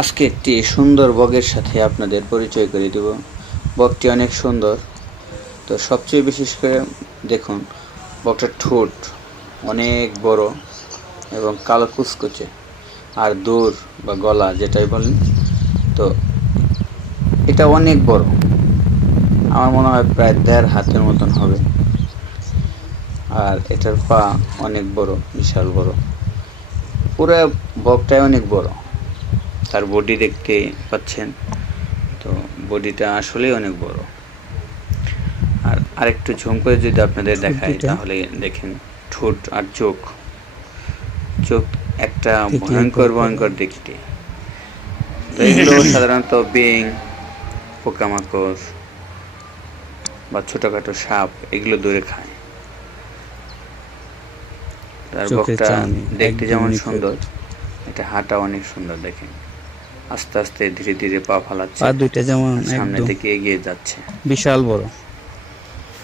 আজকে একটি সুন্দর বগের সাথে আপনাদের পরিচয় করে দেব। বগটি অনেক সুন্দর। তো সবচেয়ে বিশেষ করে দেখুন, বগটার ঠোঁট অনেক বড় এবং কালো কুচকুচে, আর দৌড় বা গলা যেটাই বলেন, তো এটা অনেক বড়। আমার মনে হয় প্রায় 1.5 হাতের মতন হবে। আর এটার পা অনেক বড়, বিশাল বড়। পুরো বগটাই অনেক বড়। তার বডি দেখতে পাচ্ছেন, তো বডিটা আসলেই অনেক বড়। আর আরেকটু ঝুম করে যদি আপনাদের দেখাই, তাহলে দেখেন ঠোঁট আর চোখ একটা ভয়ঙ্কর ভয়ঙ্কর দেখতে। তো এগুলো সাধারণত বিং, পোকামাকড় বা ছোটখাটো সাপ এগুলো দূরে খায়। তার বকটা দেখতে যেমন সুন্দর, এটা হাঁটা অনেক সুন্দর। দেখেন আস্তে আস্তে ধীরে ধীরে পা ফালাচ্ছে, পা দুইটা যেমন সামনের একদম দিকে এগিয়ে যাচ্ছে। বিশাল বড়।